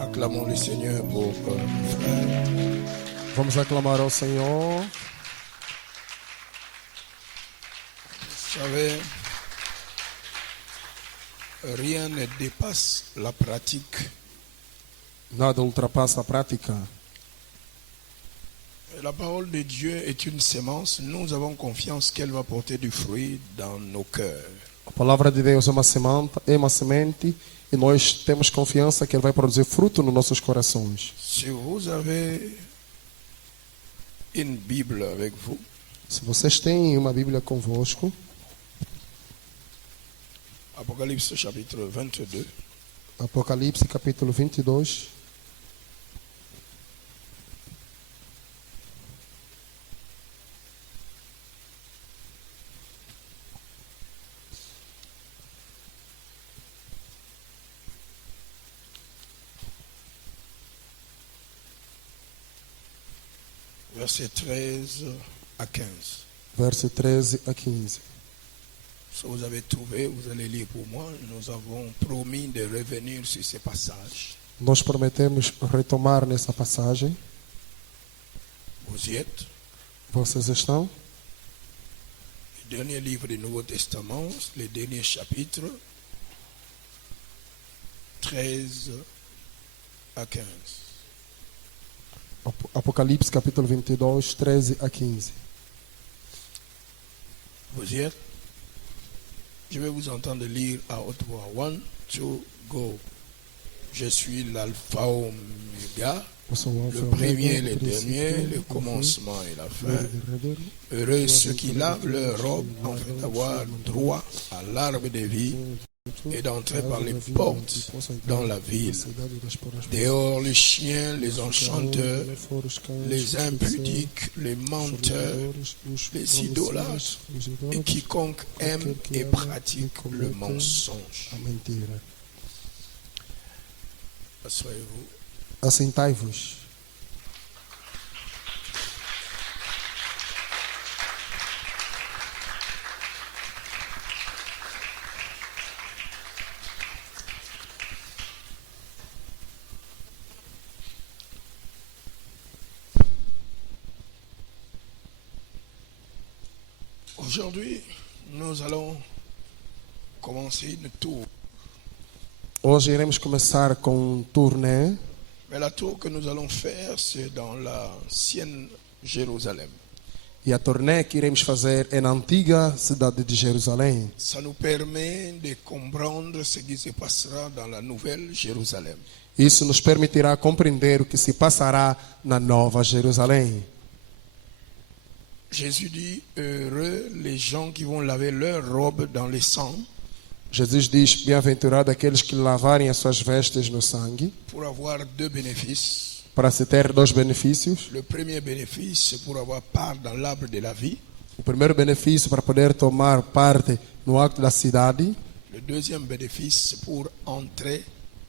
Acclamons le Seigneur pour frère. Vamos aclamar ao Senhor. Vous savez, rien ne dépasse la pratique. Nada ultrapassa a prática. La parole de Dieu est une sémence. Nous avons confiance qu'elle va porter du fruit dans nos cœurs. A palavra de Deus é uma semente e nós temos confiança que Ele vai produzir fruto nos nossos corações. Si vous avez une Bible avec vous, Se vocês têm uma Bíblia convosco, Apocalypse chapitre 22, Apocalipse capítulo 22, versets 13 à 15. verso 13 a 15. Si vous avez trouvé, vous allez lire pour moi. Nous avons promis de revenir sur ces passages. Nós prometemos retomar nessa passagem. Vous y êtes. Vocês estão? Le dernier livre du Nouveau Testament, le dernier chapitre, 13 à 15. Apocalipse capítulo 22, 13 a 15. Vous y êtes. Je vais vous entendre lire à haute voix. 1, 2, go. Je suis l'alpha oméga, le premier et le dernier, le commencement et la fin. Heureux ceux qui lavent leur robe afin d'avoir droit à l'arbre de vie et d'entrer par les portes dans la ville. Dehors les chiens, les enchanteurs, les impudiques, les menteurs, les idolâtres et quiconque aime et pratique le mensonge. Asseyez-vous. Assentai-vos. Aujourd'hui, nous allons commencer une tour. Hoje iremos começar com um turnê. Mais la tour que nous allons faire, c'est dans l'ancienne Jérusalem. E a turnê que iremos fazer é na antiga cidade de Jerusalém. Ça nous permet de comprendre ce qui se passera dans la nouvelle Jérusalem. Isso nos permitirá compreender o que se passará na nova Jerusalém. Jésus dit, heureux les gens qui vont laver leur robe dans le sang. Jesus diz, bem-aventurado aqueles que lavarem as suas vestes no sangue, Pour avoir deux bénéfices. para se ter dois benefícios. Le premier bénéfice, c'est pour avoir part dans l'arbre de la vie. O primeiro benefício para poder tomar parte no acto da cidade. Le deuxième bénéfice, c'est pour entrer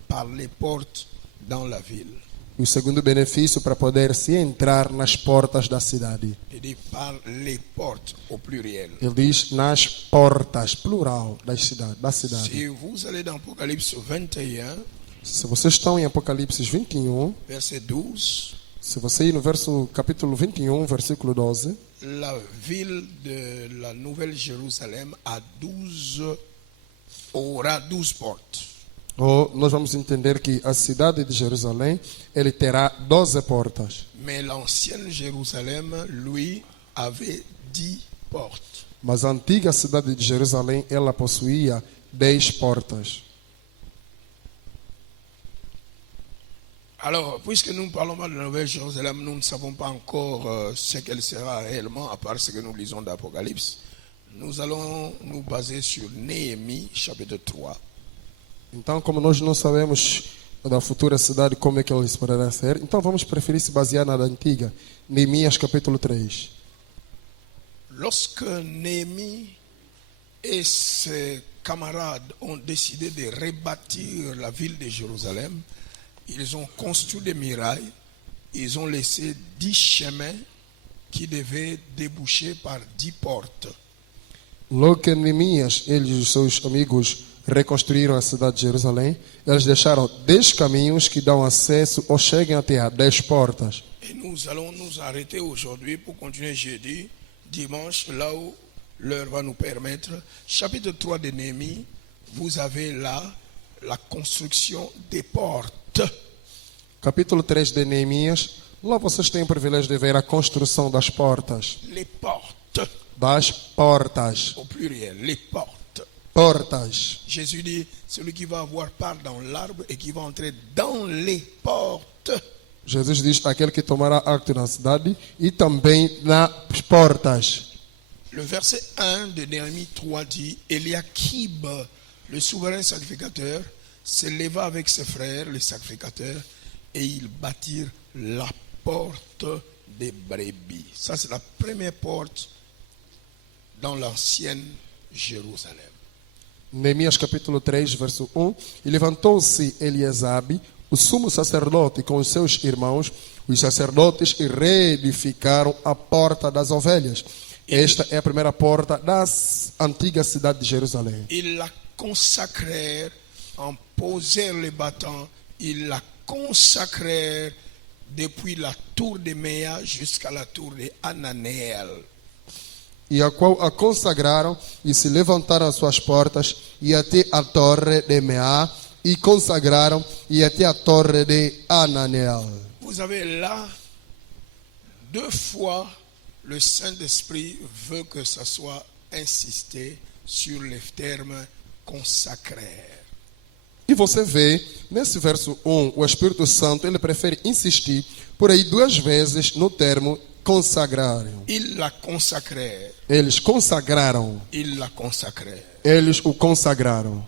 par les portes dans la ville. E o segundo benefício para poder se entrar nas portas da cidade. Il dit par les portes au pluriel. Ele diz nas portas, plural, da cidade. Si vous allez dans Apocalypse 21, Se vocês estão em Apocalipse 21, verset 12, se você ir no capítulo 21, versículo 12, la ville de la Nouvelle Jérusalem aura 12 portes. nós vamos entender que a cidade de Jerusalém, ele terá 12 portas. Mais l'ancienne Jérusalem, lui, avait 10 portes. Mas a antiga cidade de Jerusalém, ela possuía 10 portas. Alors, puisque nous ne parlons pas de la Nouvelle Jérusalem, nous ne savons pas encore ce qu'elle sera réellement, à part ce que nous lisons d'Apocalypse. Nous allons nous baser sur Néhémie, chapitre 3. Então, como nós não sabemos da futura cidade como é que ela poderá ser, então vamos preferir se basear na da antiga, Neemias capítulo 3. Lorsque Néhémie et ses camarades ont décidé de rebâtir la ville de Jérusalem, ils ont construit des murailles, ils ont laissé 10 chemins qui devaient déboucher par 10 portes. Logo que Neemias, eles e os seus amigos reconstruíram a cidade de Jerusalém, eles deixaram 10 caminhos que dão acesso ou cheguem até a 10 portas. Et nous allons nous arrêter aujourd'hui pour continuer jeudi, dimanche, là où l'heure va nous permettre. Chapitre 3 de Néhémie, vous avez là la construction des portes. Capítulo 3 de Neemias, lá vocês têm o privilégio de ver a construção das portas. Les portes, Das portas. au pluriel, les portes. Portas. Jésus dit, celui qui va avoir part dans l'arbre et qui va entrer dans les portes. Jesus diz, aquele que tomará acto na cidade e também nas portas. Le verset 1 de Néhémie 3 dit, Eliakim, le souverain sacrificateur, se leva avec ses frères, les sacrificateurs, et ils bâtirent la porte des brebis. Ça, c'est la première porte dans l'ancienne Jérusalem. Neemias capítulo 3, verso 1. E levantou-se Eliasabe, o sumo sacerdote, com os seus irmãos, os sacerdotes, e reedificaram a porta das ovelhas. Esta é a primeira porta da antiga cidade de Jerusalém. Ils la consacrèrent, en posèrent les bâtons, ils la consacrèrent depuis la tour de Méa jusqu'à la tour de Ananéel. E a qual a consagraram e se levantaram as suas portas e até a torre de Meá e consagraram e até a torre de Ananeel. Vous avez là 2 fois le Saint-Esprit veut que ça soit insisté sur les termes consacrés. E você vê, nesse verso 1, o Espírito Santo, ele prefere insistir por aí 2 vezes no termo consagraram. Ils la consacrèrent. Eles consagraram. Ils la consacrèrent. Eles o consagraram.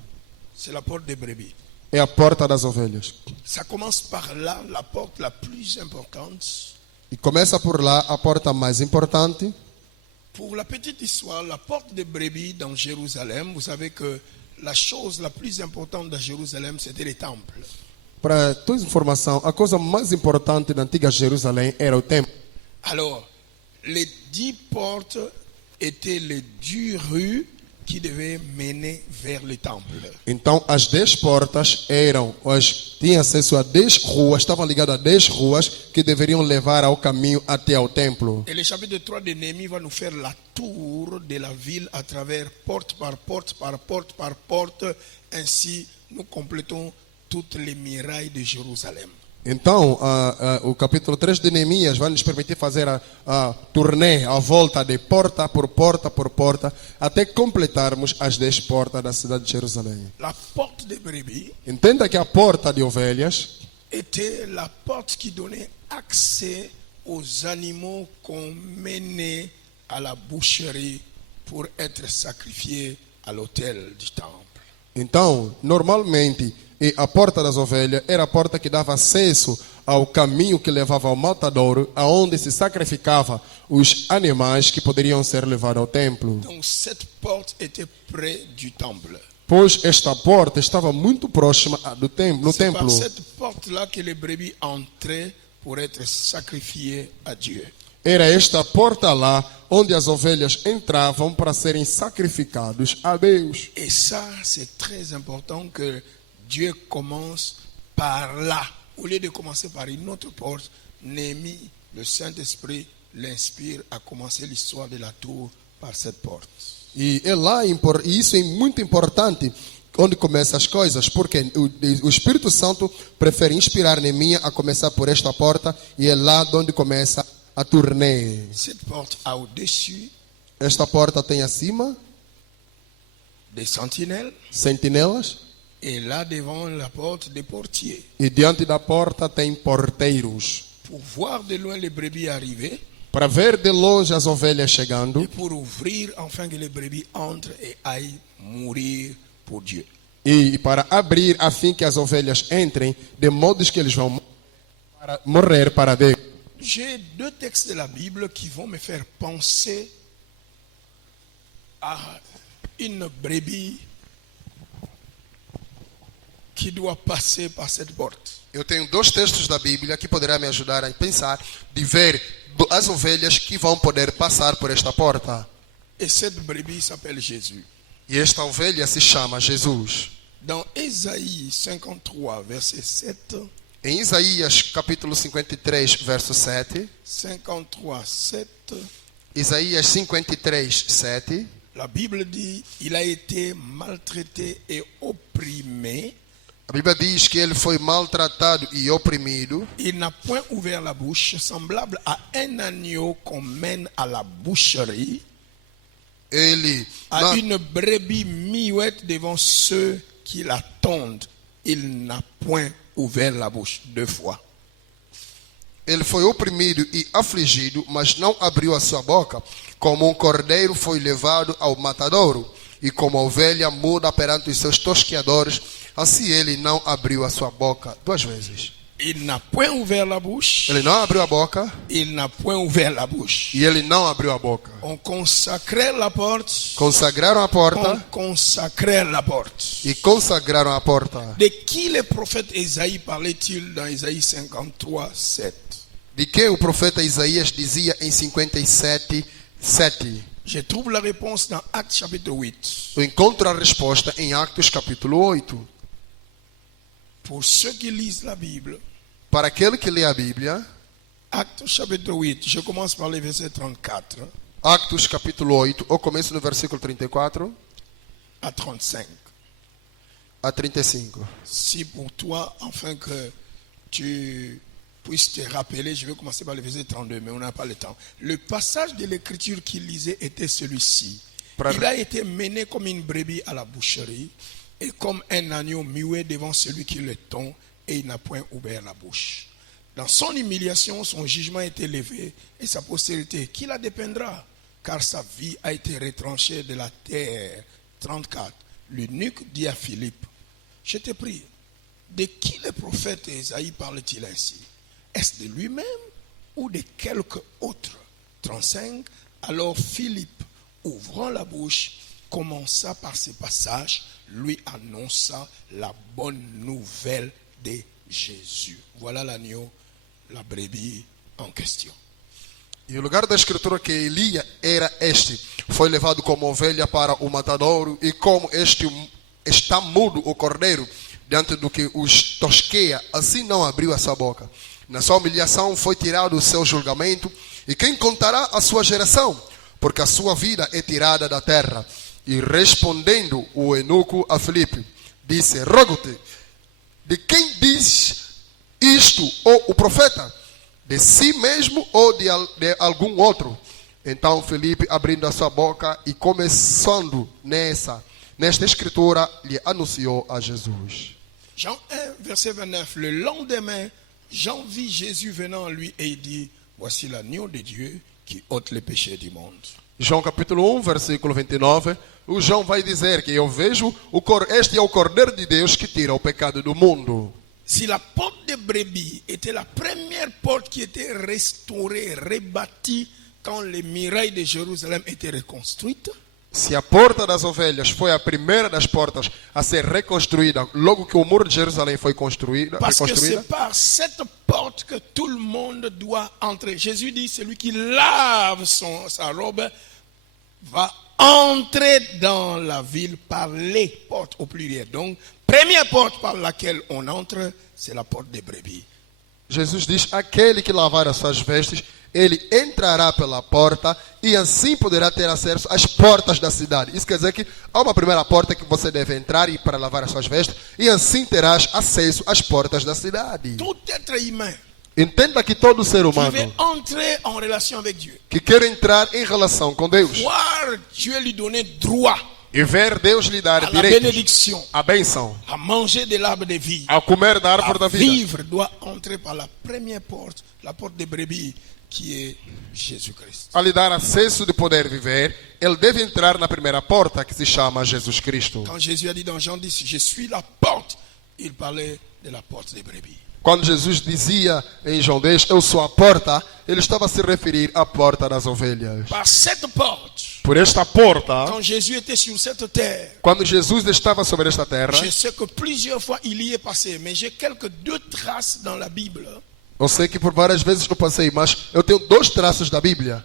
C'est la porte des brebis. É a porta das ovelhas. Ça commence par là, la porte la plus importante. E começa por lá a porta mais importante. Pour la petite histoire, la porte des brebis dans Jérusalem, vous savez que la chose la plus importante dans Jérusalem, c'était les temples. Para tua informação, a coisa mais importante da antiga Jerusalém era o templo. Alors, les 10 portes étaient les 10 rues qui devaient mener vers le temple. Então, as 10 portas tinham acesso a 10 ruas, estavam ligadas a 10 ruas que deveriam levar ao caminho até ao templo. Et le chapitre 3 de Néhémie va nous faire la tour de la ville à travers porte par porte, par porte, par porte. Ainsi, nous complétons toutes les murailles de Jérusalem. Então, o capítulo 3 de Neemias vai nos permitir fazer a turnê, a volta de porta por porta por porta, até completarmos as 10 portas da cidade de Jerusalém. La porte des brebis Entenda que a porta de ovelhas était la porte qui donnait accès aux animaux qu'on menait à la boucherie pour être sacrifiés à l'autel du temple. Então, normalmente, a porta das ovelhas era a porta que dava acesso ao caminho que levava ao matadouro, aonde se sacrificava os animais que poderiam ser levados ao templo. Donc cette porte était près du temple. Pois esta porta estava muito próxima do templo, no C'est par templo. cette porte-là que les brebis entraient pour être sacrifiées à Dieu. Era esta porta lá onde as ovelhas entravam para serem sacrificados a Deus. Et ça, c'est très important que Dieu commence par là. Au lieu de commencer par une autre porte, Néhémie, le Saint-Esprit, l'inspire à commencer l'histoire de la tour par cette porte. E isso é muito importante onde começam as coisas, porque o Espírito Santo prefere inspirar Neemias a começar por esta porta e é lá onde começa a turnê. Cette porte a au-dessus Esta porta tem acima des sentinelles, sentinelas Et là devant la porte des portiers. E diante da porta tem porteiros. Pour voir de loin les brebis arriver. Para ver de longe as ovelhas chegando. Et pour ouvrir afin que les brebis entrent et aillent mourir pour Dieu. E para abrir a fim que as ovelhas entrem, de modo que eles vão morrer para Deus. J'ai deux textes de la Bible qui vont me faire penser à une brebis qui doit passer par cette porte. Eu tenho dois textos da Bíblia que poderá me ajudar a pensar de ver as ovelhas que vão poder passar por esta porta. Et cette brebis s'appelle Jésus. E esta ovelha se chama Jesus. Dans Ésaïe 53, verset 7, Em Isaías capítulo 53, verso 7, 53, 7, Isaías 53, 7, la Bible dit, il a été maltraité et opprimé. a Bíblia diz que ele foi maltratado e oprimido. Il n'a point ouvert la bouche, semblable à un agneau qu'on mène à la boucherie, Ele à não, une brebis muette devant ceux qui l'attendent. Il n'a point ouvert la bouche. Deux fois. ele foi oprimido e afligido, mas não abriu a sua boca. Como um cordeiro foi levado ao matadouro, e como a ovelha muda perante os seus tosqueadores, assim ele não abriu a sua boca. Duas vezes. Il n'a point ouvert la bouche. Ele não abriu a boca Il n'a point ouvert la bouche. e ele não abriu a boca. On consacrait la porte. Consagraram a On porta consacrait la porte. e consagraram a porta. De qui le prophète Ésaïe parlait-il dans Ésaïe 53, 7? De que o profeta Isaías dizia em 57, 7. Je trouve la réponse dans Actes chapitre 8. Eu encontro a resposta em Atos capítulo 8. Pour ceux qui lisent la Bible, Para aquele que lê a Bíblia, Actes chapitre 8, je commence par le verset 34 Atos capítulo 8, eu começo no versículo 34 à 35. a 35. Si pour toi, afin que tu puisses te rappeler, je vais commencer par le verset 32, mais on n'a pas le temps. Le passage de l'écriture qu'il lisait était celui-ci. Il a été mené comme une brebis à la boucherie et comme un agneau muet devant celui qui le tond, et il n'a point ouvert la bouche. Dans son humiliation, son jugement a été levé et sa postérité, qui la dépendra? Car sa vie a été retranchée de la terre. 34. L'eunuque dit à Philippe, je te prie, de qui le prophète Ésaïe parle-t-il ainsi? Est-ce de lui-même ou de quelque autre? 35. Alors Philippe, ouvrant la bouche, commença par ce passage, lui annonça la bonne nouvelle de Jésus. Voilà l'agneau, la brebis en question. E o lugar da escritura que Elia era este, foi levado como ovelha para o matadouro, e como este está mudo o cordeiro diante do que os tosqueia, assim não abriu a sua boca. Na sua humilhação foi tirado o seu julgamento, e quem contará a sua geração? Porque a sua vida é tirada da terra. E respondendo o eunuco a Filipe, disse, rogo-te, de quem diz isto, ou o profeta? De si mesmo ou de algum outro? Então Filipe, abrindo a sua boca e começando nesta escritura, lhe anunciou a Jesus. Jean 1, verset 29. Le lendemain, Jean vit Jésus venant à lui et il dit, voici l'agneau de Dieu qui ôte les péchés du monde. João capítulo 1, versículo 29. O João vai dizer que eu vejo, este é o Cordeiro de Deus que tira o pecado do mundo. Si la porte de brebis était la première porte qui était restaurée, rebâtie quand les murailles de Jérusalem étaient reconstruites, se a porta das ovelhas foi a primeira das portas a ser reconstruída, logo que o muro de Jerusalém foi construída, parce que c'est par cette porte que tout le monde doit entrer. Jésus dit, celui qui lave sa robe va entrer dans la ville par les portes au pluriel. Donc, première porte par laquelle on entre, c'est la porte des brebis. Jesus diz, aquele que lavar as suas vestes, ele entrará pela porta e assim poderá ter acesso às portas da cidade. Isso quer dizer que há uma primeira porta que você deve entrar para lavar as suas vestes e assim terás acesso às portas da cidade. Tout être humain Entenda que todo ser qui humano veut entrer en relation avec Dieu, que quer entrar em relação com Deus, voir Dieu lui donner droit e ver Deus lhe dar à la direitos, bénédiction, a bênção, à manger de l'arbre de vie, a comer da árvore à da vida. vivre, doit entrer par la première porte, la porte des brebis, qui est Jésus-Christ. A lhe dar acesso de poder viver, ele deve entrar na primeira porta que se chama Jesus Cristo. Quand Jésus a dit dans Jean 10, je suis la porte, il parlait de la porte des brebis. Quando Jesus dizia em João 10, eu sou a porta, ele estava a se referir à porta das ovelhas. Par cette porte, Por esta porta, quand Jésus était sur cette terre, quando Jesus estava sobre esta terra, je sais que plusieurs fois il y est passé, mais j'ai quelques deux traces dans la Bible eu sei que por várias vezes eu passei, mas eu tenho 2 traços da Bíblia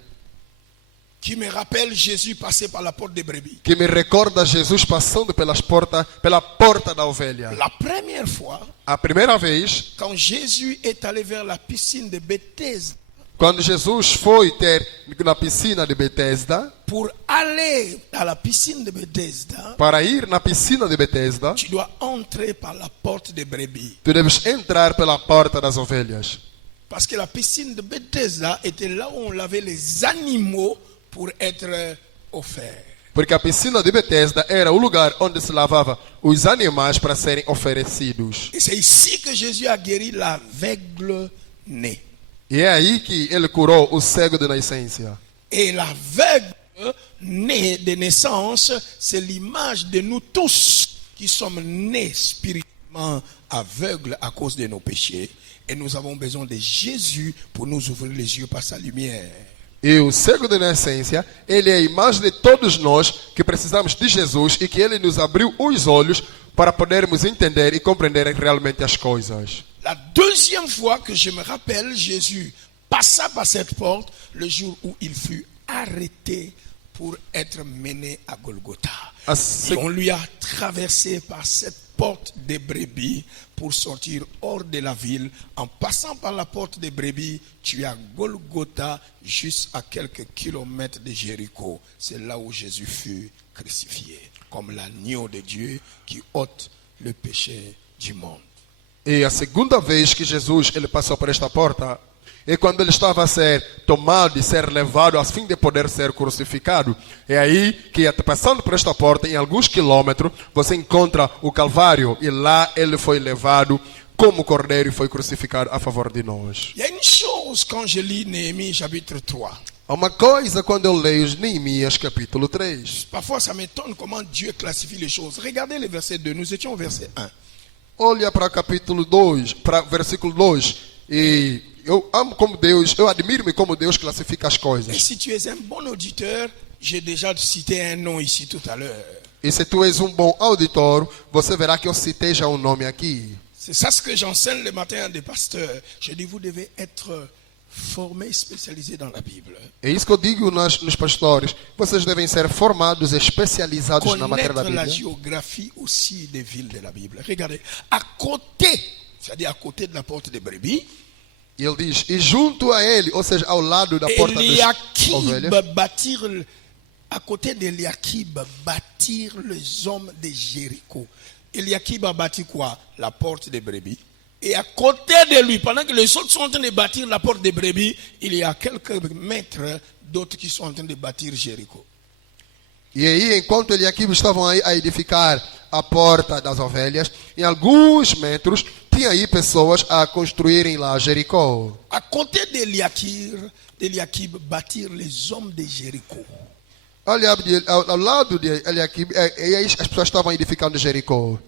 qui me rappellent Jésus passé par la porte des brebis. que me recorda Jesus passando pela porta da ovelha. La première fois, A primeira vez, quand Jésus est allé vers la piscine de Bethesda, quando Jesus foi ter na piscina de Betesda, pour aller à la piscine de Bethesda, para ir na piscina de Betesda, tu dois entrer par la porte des brebis. tu deves entrar pela porta das ovelhas. Parce que la piscine de Bethesda était là où on lavait les animaux pour être offerts. Porque a piscina de Betesda era o lugar onde se lavava os animais para serem oferecidos. Et c'est ici que Jésus a guéri l'aveugle né. E é aí que ele curou o cego de nascença. Et l'aveugle né de naissance, c'est l'image de nous tous qui sommes nés spirituellement aveugles à cause de nos péchés. Et nous avons besoin de Jésus pour nous ouvrir les yeux par sa lumière. E o cego de nascença, ele é a imagem de todos nós que precisamos de Jesus e que ele nos abriu os olhos para podermos entender e compreender realmente as coisas. La deuxième fois que je me rappelle, Jésus passa par cette porte le jour où il fut arrêté pour être mené à Golgotha. Et on lui a traversé par cette porte des brebis pour sortir hors de la ville. En passant par la porte des brebis, tu es à Golgotha, juste à quelques kilomètres de Jéricho. C'est là où Jésus fut crucifié, comme l'agneau de Dieu qui ôte le péché du monde. E a segunda vez que Jesus ele passou por esta porta é quando ele estava a ser tomado e ser levado a fim de poder ser crucificado. É aí que, passando por esta porta, em alguns quilômetros, você encontra o Calvário. E lá ele foi levado como cordeiro e foi crucificado a favor de nós. Il y a une chose quand je lis Néhémie chapitre 3. Há uma coisa quando eu leio Neemias capítulo 3. Parfois ça m'étonne comment Dieu classifie les choses. Regardez le verset 2, nous étions au verset 1. Olha para capítulo 2, para versículo 2. E eu amo como Deus, eu admiro-me como Deus classifica as Et coisas. si tu es un bon auditeur, j'ai déjà cité un nom ici tout à l'heure. E se tu és um bom auditor, você verá que eu citei já um nome aqui. C'est ça ce que j'enseigne le matin à des pasteurs. Je dis, vous devez être formés, spécialisés dans la Bible. É isso que eu digo nos pastores. Vocês devem ser formados, especializados na matéria da Connaître la Bíblia. géographie aussi des villes de la Bible. Regardez, à côté, c'est-à-dire à côté de la porte des brebis, E ele diz, e junto a ele, ou seja, ao lado da porta das Eliakim ovelhas, bâtir, à côté d'Eliakim, bâtir les hommes de Jéricho. Eliakim a bâti quoi? La porte des brebis. Et à côté de lui, pendant que les autres sont en train de bâtir la porte des brebis, il y a quelques mètres d'autres qui sont en train de bâtir Jéricho. e aí, enquanto Eliakim estavam aí a edificar a porta das ovelhas, em alguns metros, tinha aí pessoas a construírem lá Jericó. À côté d'Eliakim, bâtir les hommes de Jéricho. Olha, ao lado de Eliakim, e aí as pessoas estavam edificando Jericó.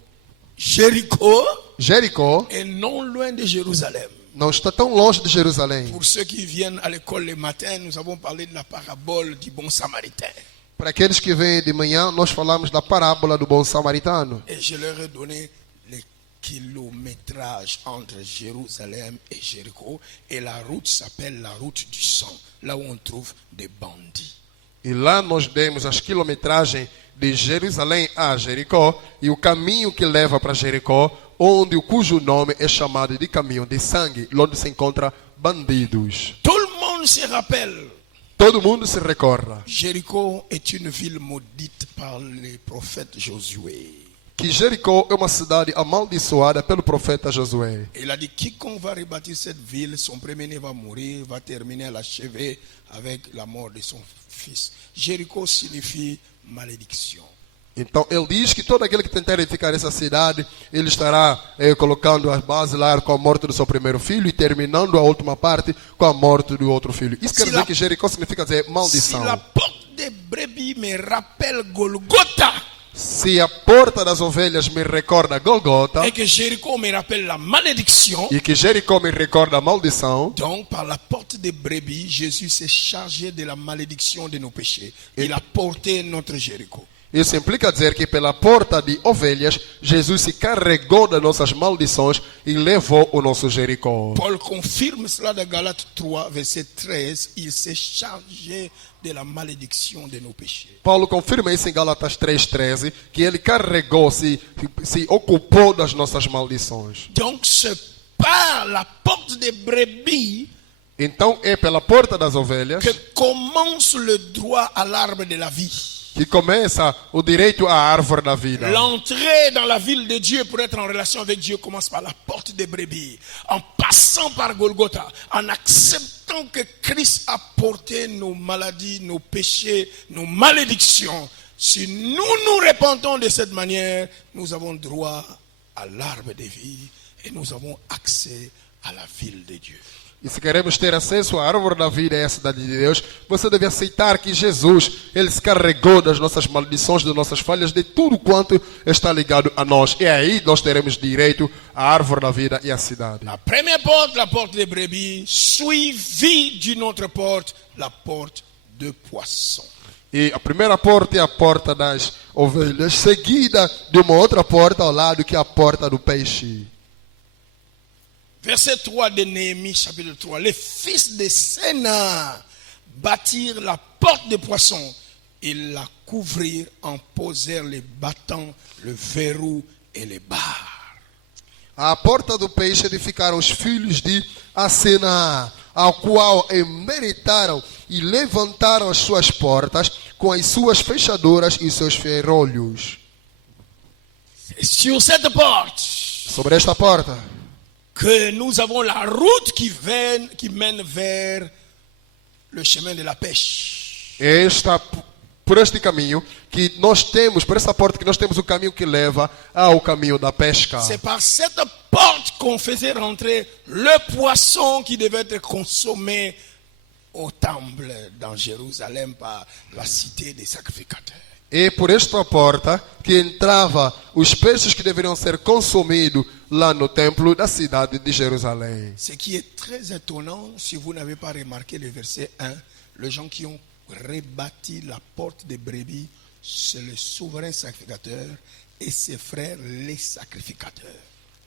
Jéricho Jericó est non loin de Jérusalem. não está tão longe de Jerusalém. Pour ceux qui viennent à l'école le matin, nous avons parlé de la parabole du bon samaritain. Para aqueles que vêm de manhã, nós falamos da parábola do bom samaritano. Et je leur ai donné le kilométrage entre Jérusalem et Jéricho. Et la route s'appelle la route du sang, là où on trouve des bandits. E lá nós demos as quilometragens de Jerusalém a Jericó e o caminho que leva para Jericó, cujo nome é chamado de caminho de sangue, onde se encontra bandidos. Tout le monde se rappelle. Todo mundo se recorda Jéricho est une ville maudite par le prophète Josué. que Jericó é uma cidade amaldiçoada pelo profeta Josué. Il a dit, quiconque va rebâtir cette ville, son premier-né va mourir, va terminer à l'achever avec la mort de son fils. Jéricho signifie malédiction. Então ele diz que todo aquele que tentar edificar essa cidade, ele estará colocando a base lá com a morte do seu primeiro filho e terminando a última parte com a morte do outro filho. Isso quer dizer que Jericó significa dizer maldição. Si la porte des brebis me rappelle Golgotha, se a porta das ovelhas me recorda Golgota et que Jéricho me rappelle la malédiction, e que Jericó me recorda a maldição, donc par la porte des brebis, Jésus s'est chargé de la malédiction de nos péchés. Il a porté notre Jéricho. isso implica dizer que pela porta de ovelhas, Jesus se carregou das nossas maldições e levou o nosso Jericó. Paul confirme cela dans Galates 3, verset 13. Il s'est chargé de la malédiction de nos péchés. Paulo confirma isso em Gálatas 3,13, que ele carregou, se ocupou das nossas maldições. Donc c'est par la porte des brebis Então é pela porta das ovelhas que commence le droit à l'arbre de la vie. que começa o direito à árvore da vida. L'entrée dans la ville de Dieu pour être en relation avec Dieu commence par la porte des brebis, en passant par Golgotha, en acceptant que Christ a porté nos maladies, nos péchés, nos malédictions. Si nous nous répandons de cette manière, nous avons droit à l'arbre de vie et nous avons accès à la ville de Dieu. E se queremos ter acesso à árvore da vida e à cidade de Deus, você deve aceitar que Jesus, ele se carregou das nossas maldições, das nossas falhas, de tudo quanto está ligado a nós. E aí nós teremos direito à árvore da vida e à cidade. La première porte, la porte des brebis, suivie d'une autre porte, la porte de poisson. E a primeira porta é a porta das ovelhas, seguida de uma outra porta ao lado, que é a porta do peixe. Verset 3 de Néhémie, chapitre 3. Les fils de Sénat bâtirent la porte des poissons. Ils la couvrirent, en posèrent les battants, le verrou et les barres. À porta do peixe edificaram os filhos de Asená, ao qual emeritaram e levantaram as suas portas com as suas fechaduras e seus ferrolhos. Et sur cette porte, Sobre esta porta que nous avons la route qui mène vers le chemin de la pêche. por este caminho que nós temos, por essa porta que nós temos o caminho que leva ao caminho da pesca. C'est par cette porte qu'on faisait rentrer le poisson qui devait être consommé au temple dans Jérusalem par la cité des sacrificateurs. É por esta porta que entrava os peixes que deveriam ser consumidos lá no templo da cidade de Jerusalém. Ce qui est très étonnant, si vous n'avez pas remarqué le verset 1, les gens qui ont rebâti la porte des brebis, c'est le souverain sacrificateur et ses frères les sacrificateurs.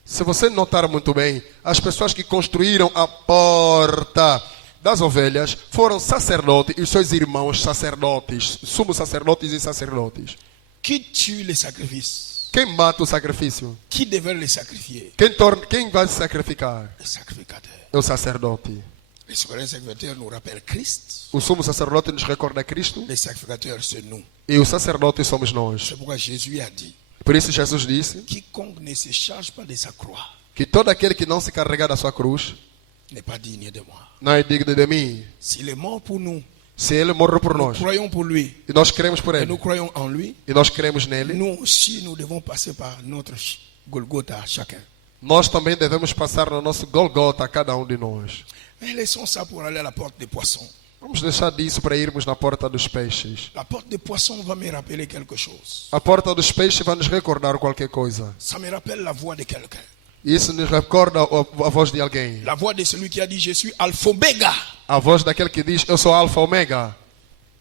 Se você notar muito bem, as pessoas que construíram a porta das ovelhas foram sacerdotes e seus irmãos sacerdotes, sumos sacerdotes e sacerdotes. Qui tue les sacrifices? Quem mata o sacrifício? Qui devait les sacrifier? Quem vai se sacrificar? Les sacrificateurs. É o sacerdote. Les souverains sacrificateurs nous rappellent Christ. O sumo sacerdote nos recorda Cristo Les sacrificateurs, c'est nous. e os sacerdotes somos nós. C'est pourquoi Jésus a dit, Por isso Jesus disse quiconque ne se charge pas de sa croix que todo aquele que não se carregar da sua cruz n'est pas digne de moi. não é digno de mim. S'il est mort pour nous, Se ele morreu por nous nós croyons pour lui e nós cremos por et ele nous croyons en lui, e nós cremos nele, nous aussi nous devons passer par notre Golgotha chacun. nós também devemos passar no nosso Golgota, cada um de nós. Mais laissons ça pour aller à la porte des poissons. Vamos deixar disso para irmos na porta dos peixes. La porte des poissons va me rappeler quelque chose. A porta dos peixes vai nos recordar qualquer coisa. Ça me rappelle la voix de quelqu'un. Isso nos recorda a voz de alguém. La voix de celui qui a dit, je suis Alpha Omega. A voz daquele que diz, eu sou Alfa Omega.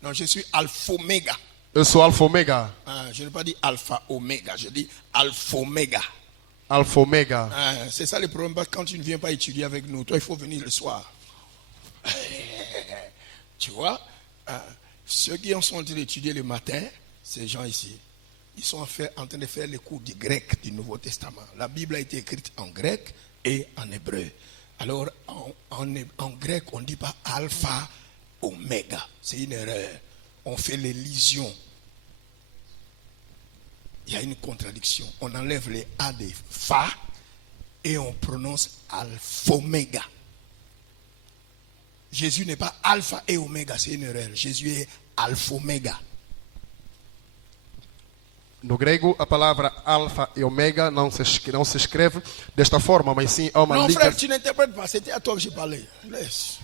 Non, je suis Alpha Omega. Eu sou Alfa Omega. Ah, je n'ai pas dit Alpha Omega, je dis Alpha Omega. Alfa Omega. Ah, c'est ça le problème, parce que quand tu ne viens pas étudier avec nous, toi il faut venir le soir. Tu vois, ceux qui sont en train d'étudier le matin, ces gens ici, ils sont en train de faire les cours du grec du Nouveau Testament. La Bible a été écrite en grec et en hébreu. Alors, en grec, on ne dit pas alpha, oméga. C'est une erreur. On fait l'élision. Il y a une contradiction. On enlève les A des fa et on prononce alpha-oméga. Jésus n'est pas alpha et oméga, c'est une erreur. Jésus est alpha et oméga. C'est une erreur. On fait l'élision. Il y a une contradiction. On enlève les A des fa et on prononce alpha-oméga. Jésus n'est pas alpha et oméga, c'est une erreur. Jésus est alpha et oméga, c'est une erreur. Jésus est alpha et oméga, c'est une erreur. Jésus est alpha-oméga. No grego, a palavra alfa e ômega não se escreve desta forma, mas sim há uma Non, liga. frère, tu n'interprètes pas. C'était à toi que j'ai parlé. Laisse.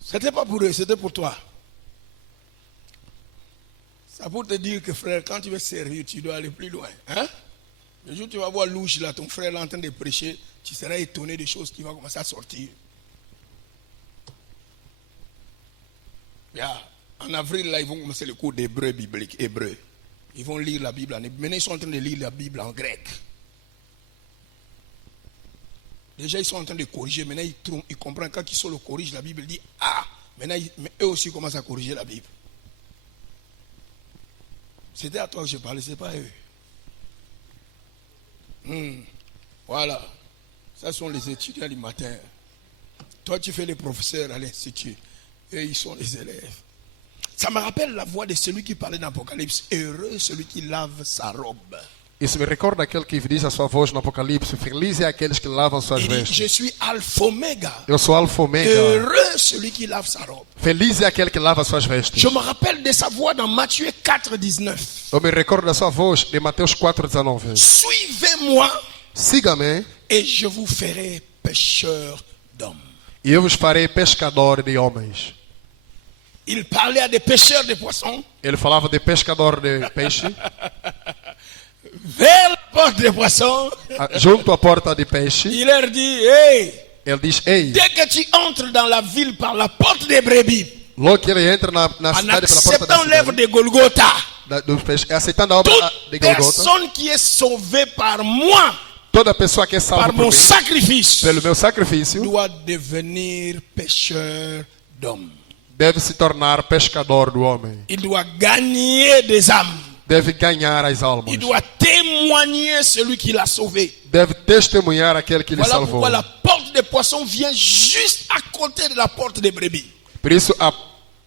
C'était pas pour eux, c'était pour toi. C'est pour te dire que, frère, quand tu veux servir, tu dois aller plus loin. Hein? Le jour où tu vas voir louche, là, ton frère là, en train de prêcher, tu seras étonné des choses qui vont commencer à sortir. Yeah. En avril, là, ils vont commencer le cours d'hébreu biblique, hébreu. Ils vont lire la Bible. Maintenant, ils sont en train de lire la Bible en grec. Déjà, ils sont en train de corriger. Maintenant, ils comprennent. Quand ils le corrigent, la Bible dit « Ah !» Maintenant, mais eux aussi commencent à corriger la Bible. C'était à toi que je parlais, ce n'est pas eux. Voilà. Ça sont les étudiants du matin. Toi, tu fais les professeurs à l'institut. Eux, ils sont les élèves. Ça me rappelle la voix de celui qui parlait dans l'Apocalypse. Heureux celui qui lave sa robe. Isso me recorda aquele que diz a sua voz no Apocalipse: feliz é aqueles que lavam suas Il dit, vestes. je suis Alpha Omega. Eu sou Alfa e Ômega. Heureux celui qui lave sa robe. Feliz é aquele que lava suas vestes. Je me rappelle de sa voix dans Matthieu 4, 19. Eu me recordo da sua voz de Mateus 4,19. Suivez-moi Siga-me et je vous ferai pécheurs d'hommes. e eu vos farei pescador de homens. Il parlait à des pêcheurs de poissons. Ele falava de pescador de peixe. Vers la porte des poissons, Junto à porta de peixe, il leur dit, hey, ele diz: Ei, dès que tu entres dans la ville par la porte des brebis, logo que ele entra na en cidade pela porta da acceptant l'œuvre cidade, de Golgotha, dos peixes, aceitando a obra toute de Golgota, personne qui est sauvée par moi, toda pessoa que é salva par por mon mim, sacrifice, pelo meu sacrifício, doit devenir pécheur d'hommes. deve se tornar pescador do homem. Il doit gagner des âmes. Deve ganhar as almas. Il doit témoigner celui qui l'a sauvé. Deve testemunhar aquele que lhe Voilà salvou. pourquoi la porte des poissons vient juste à côté de la porte des brebis. Por isso, a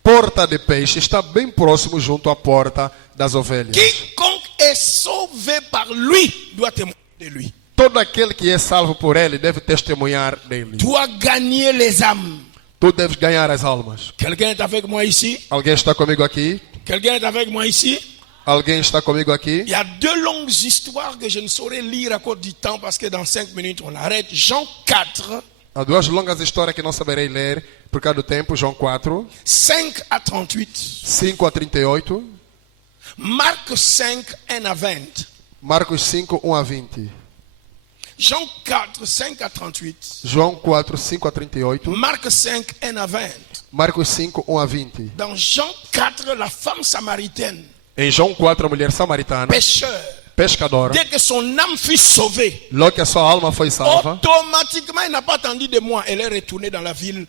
porta de peixe está bem próximo junto à porta das ovelhas. Quiconque est sauvé par lui doit témoigner de lui. Todo aquele que é salvo por ele deve testemunhar dele. Doit gagner les âmes. Tu deves ganhar as almas. Quelqu'un est avec moi ici? Alguém está comigo aqui? Quelqu'un est avec moi ici? Alguém está comigo aqui? Il y a deux longues histoires que je ne saurais lire à cause du temps parce que dans 5 minutes on arrête. Jean 4, Há duas longas histórias que não saberei ler por causa do tempo. João 4, 5 à 38. 5 a 38. Marc 5, 1 à 20. Marcos 5, 1 a 20. Jean 4, 5 à 38. João 4, 5 a 38. Marc 5, 1 à 20. Marcos 5, 1 a 20. Dans Jean 4, la femme samaritaine, Em João 4, a mulher samaritana, pécheur, pescadora, dès que son âme fut sauvée, logo que a sua alma foi salva, automatiquement, elle n'a pas attendu de moi. Elle est retournée dans la ville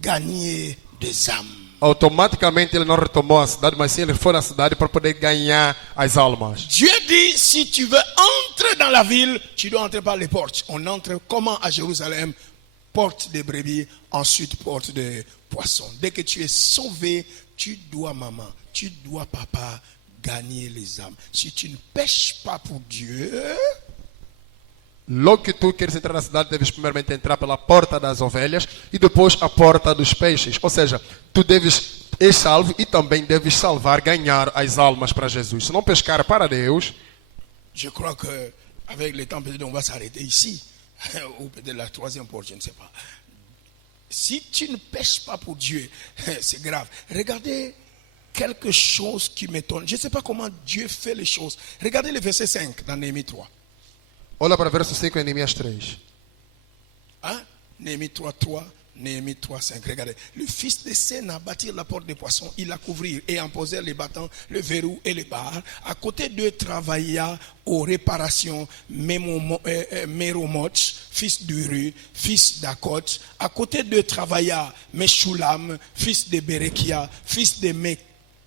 gagner des âmes. automaticamente ele não retomou a cidade, mas sim ele foi na cidade para poder ganhar as almas. Dieu dit, si tu veux entrer dans la ville, tu dois entrer par les portes. On entre comment à Jérusalem? Porte des brebis, ensuite porte des poissons. Dès que tu es sauvé, tu dois, maman, tu dois, papa, gagner les âmes. Si tu ne pêches pas pour Dieu, Logo que tu queres entrar na cidade, deves primeiramente entrar pela porta das ovelhas e depois a porta dos peixes. Ou seja, tu és salvo e também deves salvar, ganhar as almas para Jesus. Se não pescar para Deus, je crois que avec le temps, peut-être on va s'arrêter ici. Ou peut-être la troisième porte, je ne sais pas. Si tu ne pêches pas pour Dieu, c'est grave. Regardez quelque chose qui m'étonne. Je ne sais pas comment Dieu fait les choses. Regardez le verset 5 dans Néhémie 3. olha para o verso 5 em Neemias 3. Hein? Néhémie 3, 3, Néhémie 3, 5. Regardez. Le fils de Séna bâtit la porte des poissons, il la couvrit et en posèrent les battants, le verrou et les barres. À côté d'eux travailla aux réparations Méromoth, fils d'Uru, fils d'Akot. À côté d'eux travailla Meshulam, fils de Berekia, fils de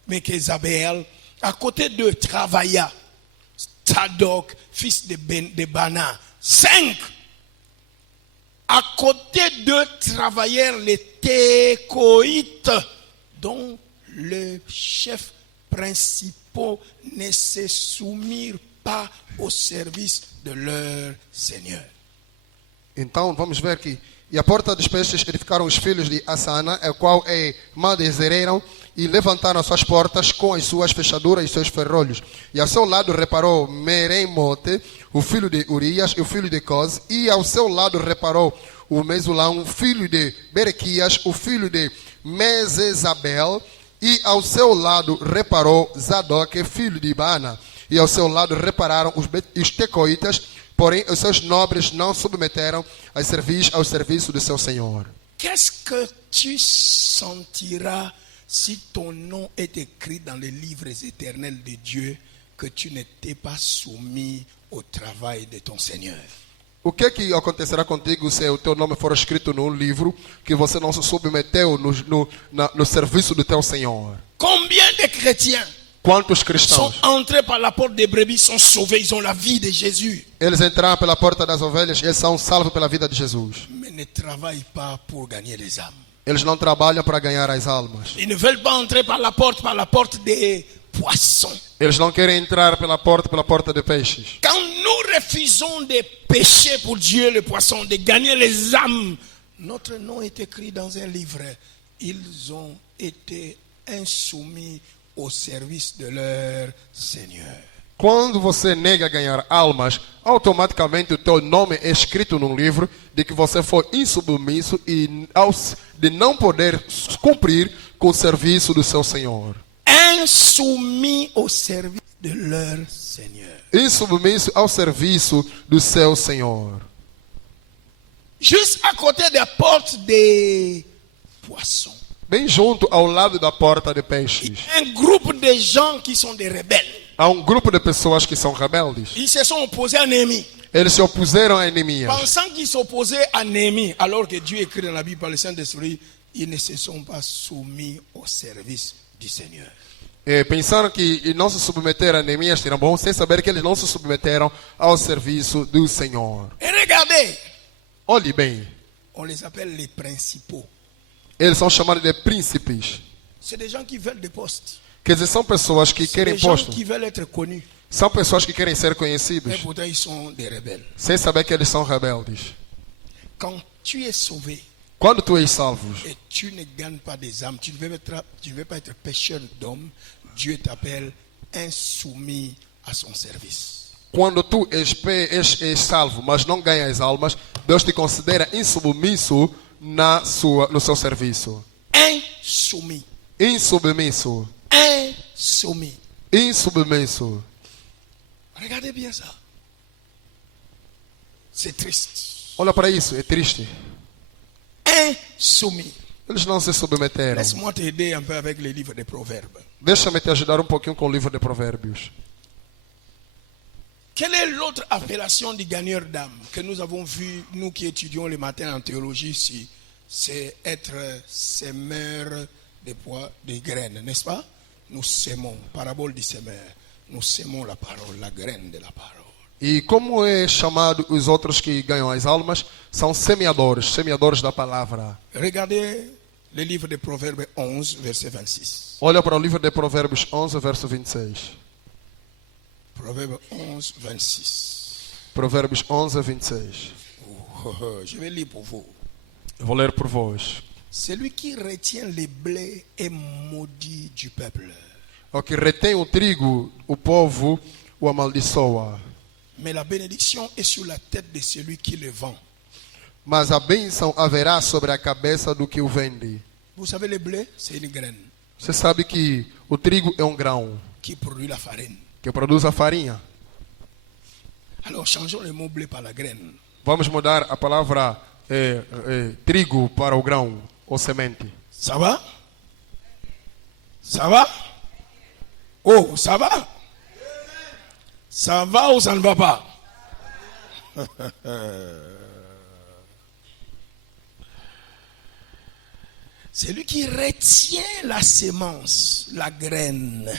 Mekhézabel. À côté d'eux travailla Tsadok, fils de Bana. 5. À côté d'eux travaillèrent les Técoïtes, dont les chefs principaux ne se soumirent pas au service de leur Seigneur. Então vamos ver que e a porta dos peixes edificaram os filhos de Assana, o qual é Madezerão, e levantaram as suas portas com as suas fechaduras e seus ferrolhos. E ao seu lado reparou Meremote, o filho de Urias, e o filho de Coz, e ao seu lado reparou o Mesulão, filho de Berequias, o filho de Mesesabel, e ao seu lado reparou Zadok, filho de Ibana, e ao seu lado repararam os tecoitas, porém os seus nobres não submeteram ao serviço do seu senhor. Qu'est-ce que tu sentiras si ton nom est écrit dans les livres éternels de Dieu, que tu n'étais pas soumis au travail de ton Seigneur? O que acontecerá contigo se o teu nome for escrito num livro que você não se submeteu no serviço do teu Senhor? Combien de chrétiens Quantos sont cristãos? entrés par la porte des brebis, sont sauvés, ils ont la vie de Jésus, Eles entraram pela porta das ovelhas e eles são salvos pela vida de Jesus. mais ne travaillent pas pour gagner les âmes. Eles não trabalham para ganhar as almas. Ils ne veulent pas entrer par la porte des poissons. Eles não querem entrar pela porta de peixes. Quand nous refusons de pêcher pour Dieu le poisson, de gagner les âmes, notre nom est écrit dans un livre. Ils ont été insoumis au service de leur Seigneur. Quando você nega ganhar almas, automaticamente o teu nome é escrito num livro de que você foi insubmisso e de não poder cumprir com o serviço do seu Senhor. Insoumis au service de leur Seigneur. Insubmisso ao serviço do seu Senhor. Juste à côté des portes des poissons. Bem junto ao lado da porta de peixes. Un groupe de gens qui sont des rebelles. Há um grupo de pessoas que são rebeldes. Ils se sont opposés à Néhémie. Eles se opuseram a Neemias. Pensant qu'ils s'opposaient à Néhémie, alors que Dieu écrit dans la Bible par le Saint-Esprit, ils ne se sont pas soumis au service du Seigneur. Pensaram que não se submeteram a Neemias era bom, sem saber que eles não se submeteram ao serviço do Senhor. Et regardez, Olhe bem, on les appelle les principaux. eles são chamados de príncipes. C'est des gens qui veulent des postes. Quer dizer, são pessoas que C'est querem des gens posto. qui veulent être connus. São pessoas que querem ser conhecidos, Mais pourtant, ils sont des rebelles. sem saber que eles são rebeldes. Quand tu es sauvé Quando tu és salvo et tu ne gagnes pas des âmes, tu ne veux pas être pêcheur d'hommes, Dieu t'appelle insoumis à son service. quando tu és salvo, mas não ganhas almas, Deus te considera insubmisso no seu serviço. Insoumis. Insubmisso. Insoumis. Insubmisso. Regardez bien ça. C'est triste. Olha para isso, é triste. Insoumis. Eles não se submeteram. Laisse-moi t'aider un peu avec les livres des Proverbes. Deixa-me te ajudar um pouquinho com o livro de Provérbios. Quelle est l'autre appellation du gagneur d'âme que nous avons vu, nous qui étudions le matin en théologie ici? C'est être semeur de pois, de graines, n'est-ce pas? Nous sémons, parabole du semeur, nous sémons la parole, la graine de la parole. E como é chamado os outros que ganham as almas? São semeadores da palavra. Regardez le livre de Proverbes 11, verset 26. Olha para o livro de Provérbios 11, verso 26. Proverbes 11, 26. Provérbios 11, 26. Je vais lire pour vous. Eu vou ler por vós. Celui qui retient les blés est maudit du peuple. O que retém o trigo, o povo o amaldiçoa. Mais la bénédiction est sur la tête de celui qui le vend. Mas a bênção haverá sobre a cabeça do que o vende. Vous savez, le blé, c'est une graine Você sabe que o trigo é um grão qui produit la farine. que produz a farinha. Alors, changeons le mot blé par la graine. Vamos mudar a palavra trigo para o grão ou semente. Ça va? Ça va? Oh, ça va? Ça va ou ça ne va pas? Celui qui retient la sémence, la graine,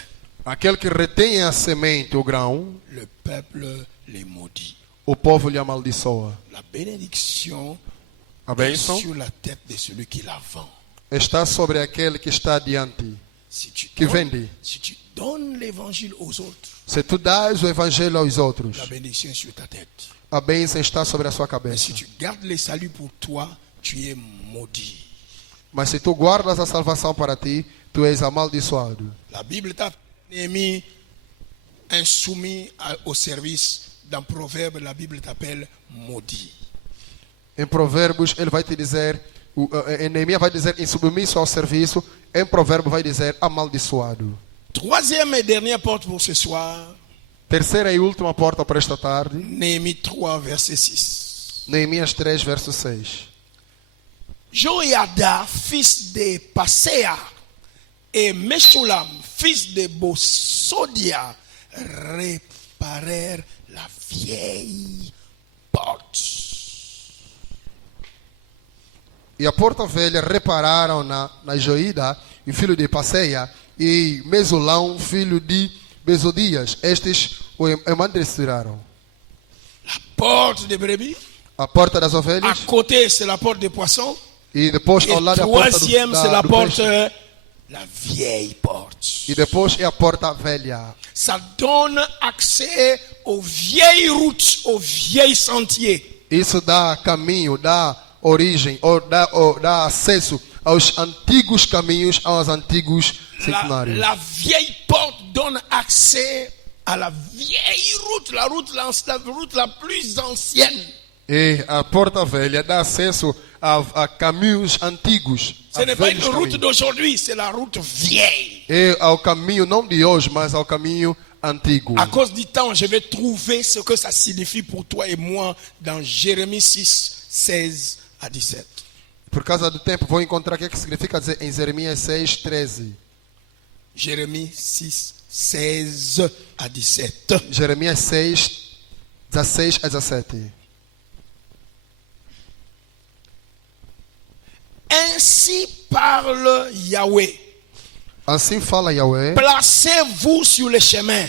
Aquele que retém a semente, o grão, le peuple les maudit. o povo lhe amaldiçoa. La bénédiction A est bênção sur la tête de celui qui la vend. está sobre aquele que está diante, Si tu que donnes, vende. si tu donnes l'évangile aux autres, Se tu dás o evangelho aos outros, la bénédiction est sur ta tête. a bênção está sobre a sua Mais cabeça. si tu gardes le salut pour toi, tu es maudit. Mas se tu guardas a salvação para ti, tu és amaldiçoado. La Bible t'appelle Néhémie insoumis au service. Dans Proverbe, la Bible t'appelle maudit. Em Provérbios, ele vai te dizer, em Neemias vai dizer insubmisso ao serviço. Em Provérbio vai dizer amaldiçoado. Troisième et dernière porte pour ce soir. Terceira e última porta para esta tarde. Néhémie 3, verset 6. Neemias 3, verso 6. Joiada, fils de Pasea, et Meshulam, fils de Bosodia, réparèrent la vieille porte. E a porta velha repararam na Joída, filho de Passeia, e Mesulão, filho de Besodias. Estes o emandreceraram. La porte des brebis. A porta das À ovelhas. côté, c'est la porte des poissons. E depois, Et ao lado, a porta troisième, c'est la do porte, peixe. la vieille porte. E depois é a porta velha. Ça donne accès aux vieilles routes, aux vieilles sentiers. Isso dá caminho, dá origem, ou dá acesso aos antigos caminhos, aos antigos centenários. La vieille porte donne accès à la vieille route, la route la plus ancienne. E a porta velha dá acesso a caminhos antigos. Ce a n'est pas une velhos route caminhos. d'aujourd'hui, c'est la route vieille. E ao caminho não de hoje, mas ao caminho antigo. À cause du temps, je vais trouver ce que ça signifie pour toi et moi dans Jérémie 6, 16 à 17. Por causa do tempo, vou encontrar o que significa dizer em Jeremias 6, 13. Jérémie 6, 16 à 17. Jeremias 6, 16 a 17. Ainsi parle Yahweh. Assim fala Yahweh. Placez-vous sur le chemin.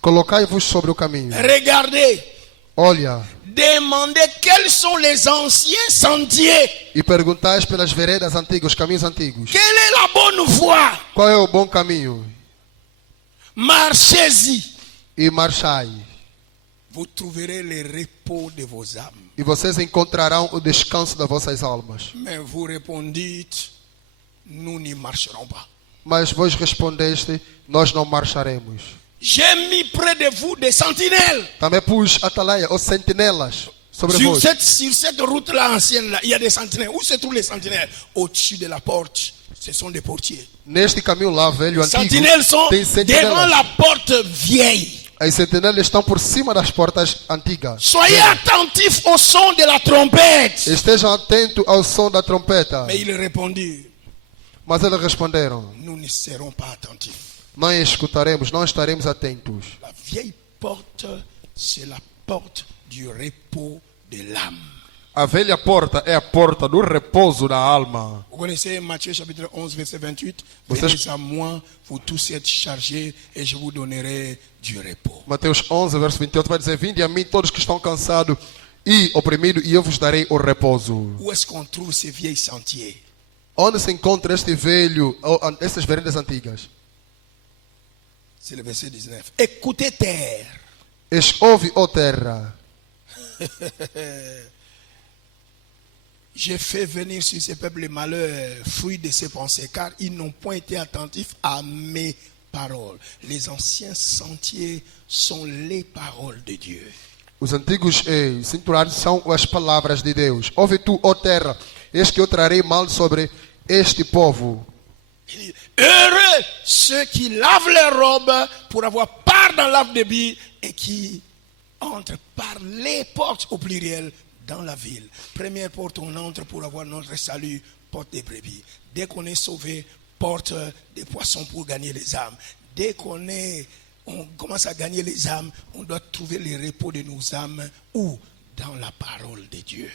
Colocai-vos sobre o caminho. Regardez. Olha, Demandez quels sont les anciens sentiers. e perguntais pelas veredas antigas, os caminhos antigos. Quelle est la bonne voie? Qual é o bom caminho? Marchez-y. E marchai. Vous trouverez le repos de vos âmes. E vocês encontrarão o descanso das vossas almas. Mais vous répondîtes, nous n'y marcherons pas. Mas vós respondeste, nós não marcharemos. J'ai mis près de vous des sentinelles. Também pus atalaia, ou sentinelas, sobre Sur vós. cette route-là ancienne, là, il y a des sentinelles. Où se trouvent les sentinelles? Au-dessus de la porte. Ce sont des portiers. Neste caminho lá, velho, Les antigo, sentinelles sont tem devant sentinelas. la porte vieille. As sentinelas estão por cima das portas antigas. Soyez attentifs au son de la trompette. Estejam atentos ao som da trompeta. Mais ils répondirent, Mas eles responderam, nous ne serons pas attentifs. não escutaremos, não estaremos atentos. La vieille porte, c'est la porte du repos de l'âme. A velha porta é a porta do repouso da alma. Vous connaissez Matthieu chapitre 11, verset 28? Vous Venez à moi, vous tous êtes chargés, et je vous donnerai du repos. Mateus 11, verso 28 vai dizer, vinde a mim todos que estão cansados e oprimidos, e eu vos darei o repouso. Où est-ce qu'on trouve ces vieilles sentiers? Onde se encontra este velho, estas veredas antigas? C'est le verset 19. Écoutez terre. Ouve, ó terra. J'ai fait venir sur ce peuple les malheurs, fruit de ses pensées, car ils n'ont point été attentifs à mes paroles. Les anciens sentiers sont les paroles de Dieu. Os antigos cinturários são as palavras de Deus. Ouve tu, ó terra, eis que eu trarei mal sobre este povo. Heureux ceux qui lavent leurs robes pour avoir part dans l'arbre de vie et qui entrent par les portes au pluriel dans la ville. Première porte, on entre pour avoir notre salut, porte des brebis. Dès qu'on est sauvé, porte des poissons pour gagner les âmes. Dès qu'on commence à gagner les âmes, on doit trouver le repos de nos âmes où? Dans la parole de Dieu.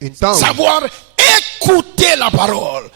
Então, Savoir écouter la parole.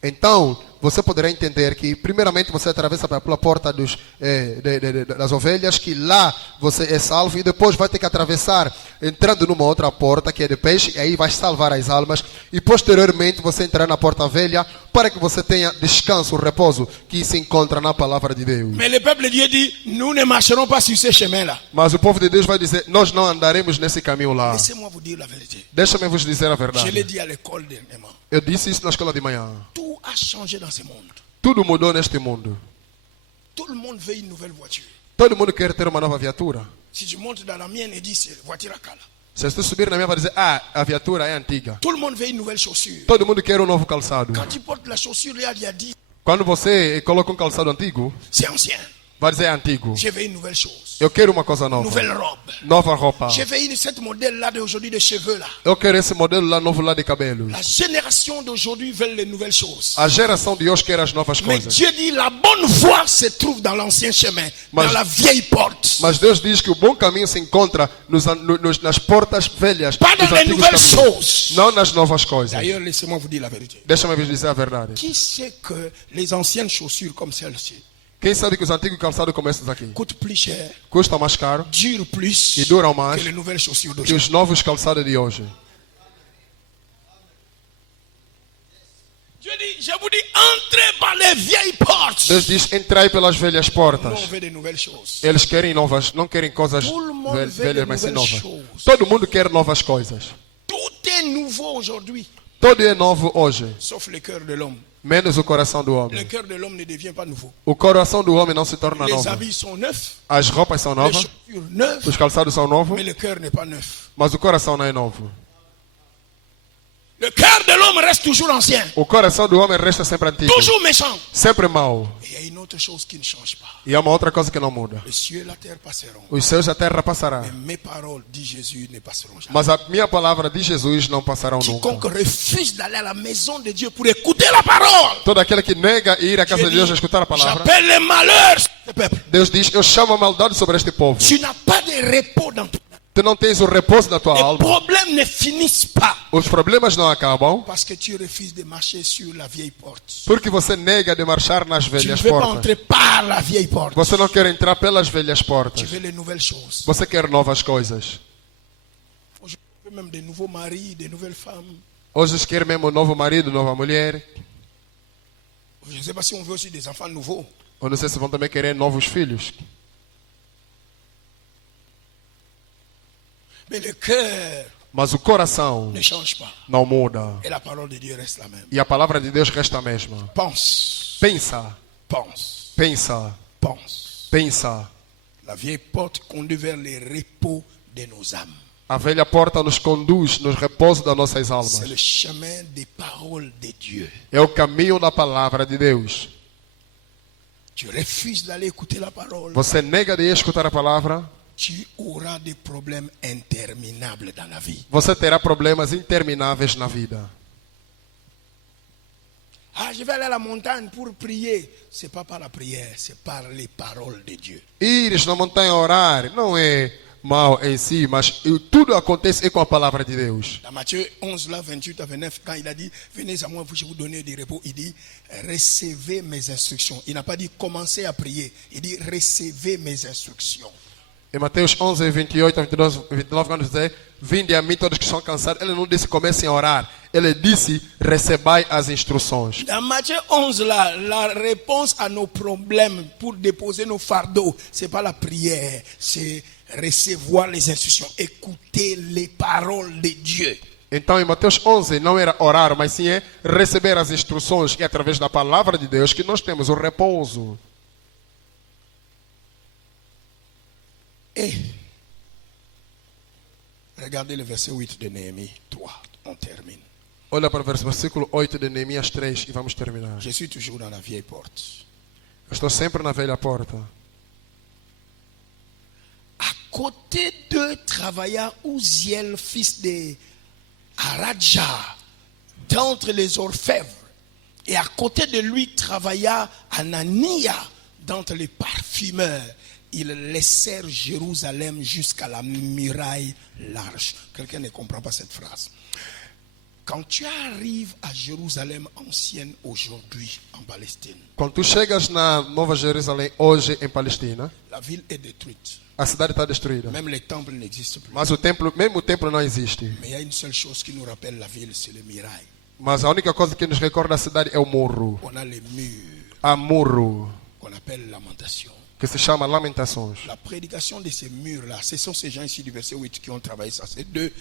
Então, você poderá entender que, primeiramente, você atravessa pela porta das ovelhas, que lá você é salvo, e depois vai ter que atravessar, entrando numa outra porta, que é de peixe, e aí vai salvar as almas, e posteriormente você entrará na porta velha, para que você tenha descanso, repouso, que se encontra na palavra de Deus. Mais le peuple de Dieu dit, nous ne marcherons pas sur ce chemin-là. Mas o povo de Deus vai dizer, nós não andaremos nesse caminho lá. Laissez-moi vous dire la vérité. Deixa-me vos dizer a Je l'ai verdade. dit à l'école dernièrement. Eu disse isso na escola de manhã. Tout a changé dans ce monde. Tudo mudou neste mundo. Tout le monde veut une nouvelle voiture. Todo mundo quer ter uma nova viatura. Si tu montes dans la mienne et dis c'est voiture à cala. Se tu subir na minha vai dizer, a viatura é antiga. Tout le monde veut une nouvelle chaussure. Todo mundo quer novo calçado. Quand tu portes la chaussure, il y a 10, Quando você coloca calçado antigo, c'est ancien. vai dizer é antigo. Je veux une nouvelle chose. Eu quero uma coisa nova. Nouvelle robe. Nova roupa. Je veux cette modèle-là d'aujourd'hui de cheveux là. Eu quero esse modelo lá novo lá de cabelo. La génération d'aujourd'hui veut les nouvelles choses. A geração de hoje quer as novas Mais coisas. Dieu dit la bonne voie se trouve dans l'ancien chemin, dans la vieille porte. Mas Deus diz que o bom caminho se encontra nas portas velhas, Pas dans nos les antigos nouvelles caminhos. choses. Não nas novas coisas. D'ailleurs, laissez-moi vous dire la vérité. Deixa-me vos dizer a verdade. Qui sait que les anciennes chaussures comme celle-ci Quem sabe que os antigos calçados como esses aqui coûtent plus cher, custam mais caro durent plus e duram mais que les nouvelles chaussures que d'aujourd'hui? os novos calçados de hoje? Dieu dit, je vous dis, entrez par les vieilles portes. Deus diz, entrai pelas velhas Nous, portas. on veut des nouvelles choses. Eles querem novas, não querem coisas Tout le monde veut velhas, de mas sim nouvelles novas. choses. Todo mundo quer novas coisas. Tout est nouveau aujourd'hui, Tudo é novo hoje, sauf le cœur de l'homme. menos o coração do Le homem. cœur de l'homme ne devient pas nouveau. O coração do homem não se torna Les novo. habits sont neufs, As roupas são les novas, chaussures neuves, os calçados são novos, mais le cœur n'est pas neuf. mas o coração não é novo. Le cœur de l'homme reste toujours ancien, O coração do homem resta sempre antigo, toujours méchant. sempre mau. Et il y a une autre chose qui ne change pas. E há uma outra coisa que não muda. Les cieux et la terre passeront, Os céus e a terra passarão, mais mes paroles, dit Jésus, ne passeront jamais. mas a minha palavra de Jesus não passarão nunca. Quiconque refuse d'aller à la maison de Dieu pour écouter la parole, Todo aquele que nega ir à casa Dieu de Deus dit, a escutar a palavra, j'appelle les malheurs sur ce peuple. Deus diz, eu chamo a maldade sobre este povo. Tu n'as pas de repos dans tout. Tu não tens o repouso na tua Les alma. problèmes ne finissent pas Os problemas não acabam parce que tu refuses de marcher sur la vieille porte. porque você nega de marchar nas Tu ne velhas veux pas portas. entrer par la vieille porte. Você não quer entrar pelas velhas Tu portas. veux les nouvelles choses. Você quer novas coisas. Aujourd'hui, tu veux même des nouveaux maris, des nouvelles femmes. Hoje quer mesmo um novo marido, nova mulher. Je ne sais pas si on veut aussi des enfants nouveaux. Ou não sei se vão também querer novos filhos. Mais le cœur Mas o coração ne change pas. não muda. Et la parole de Dieu reste la même. E a palavra de Deus resta a mesma. Pense, Pensa, pense, pensa, pense. pensa. La vieille porte conduit vers les repos de nos âmes. A velha porta nos conduz nos repousos das nossas C'est almas. le chemin des paroles de Dieu. É o caminho da palavra de Deus. Tu refuses d'aller écouter la parole. Você nega de escutar a palavra, Tu auras des problèmes interminables dans la vie. você terá problemas intermináveis na vida. Ah, je vais aller à la montagne pour prier. C'est pas par la prière, c'est par les paroles de Dieu. Ires na montanha orar não é mal em si, mas tudo acontece com a palavra de Deus. Dans Matthieu 11, là, 28 à 29, quand il a dit, venez à moi, je vais vous donner du repos, il dit, recevez mes instructions. Il n'a pas dit, commencez à prier. Il dit, recevez mes instructions. Em Mateus 11, 28 a 29, quando diz, vinde a mim todos que são cansados, ele não disse comecem a orar. Ele disse, recebai as instruções. Dans Matthieu 11, là, la réponse à nos problèmes pour déposer nos fardeaux, c'est pas la prière, c'est recevoir les instructions, écouter les paroles de Dieu. Então, em Mateus 11, não era orar, mas sim é receber as instruções. E através da palavra de Deus que nós temos o repouso. Et regardez le verset 8 de Néhémie 3, on termine. Olha para o versículo 8 de Neemias 3 e vamos terminar. Je suis toujours dans la vieille porte. Eu estou sempre na velha porta. À côté d'eux travailla Ouziel, fils de Haradja, d'entre les orfèvres. Et à côté de lui travailla Anania, d'entre les parfumeurs. Ils laissèrent Jérusalem jusqu'à la muraille large. Quelqu'un ne comprend pas cette phrase. Quand tu arrives à Jérusalem ancienne aujourd'hui en Palestine, Quando tu chegas na Nova Jerusalém hoje em Palestina, la ville est détruite. a cidade está destruída. Même les temples n'existent plus. Mas mesmo o templo não existe. Mais il y a une seule chose qui nous rappelle la ville, c'est le muraille. Mas a única coisa que nos recorda a cidade é o murro. On a les murs Há murro, qu'on appelle lamentation. que se chama Lamentações. La prédication de ces murs-là, ce sont ces gens ici du verset 8 qui ont travaillé ça. C'est deux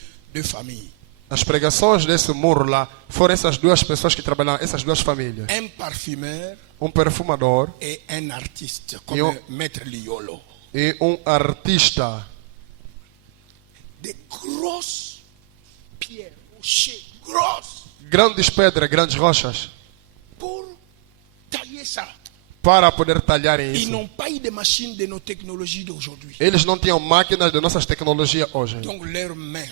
familles. As pregações desse muro lá foram essas duas pessoas que trabalharam, essas duas famílias. Un parfumeur Perfumador et un artiste, comme Maître Liolo. e artista. Des grosses pierres, rochers, grosses, Grandes pedras, grandes rochas, pour tailler ça. para poder talharem Ils isso. n'ont pas eu de machines de nos technologies d'aujourd'hui. Eles não tinham máquinas de nossas tecnologias hoje. Donc leurs mains,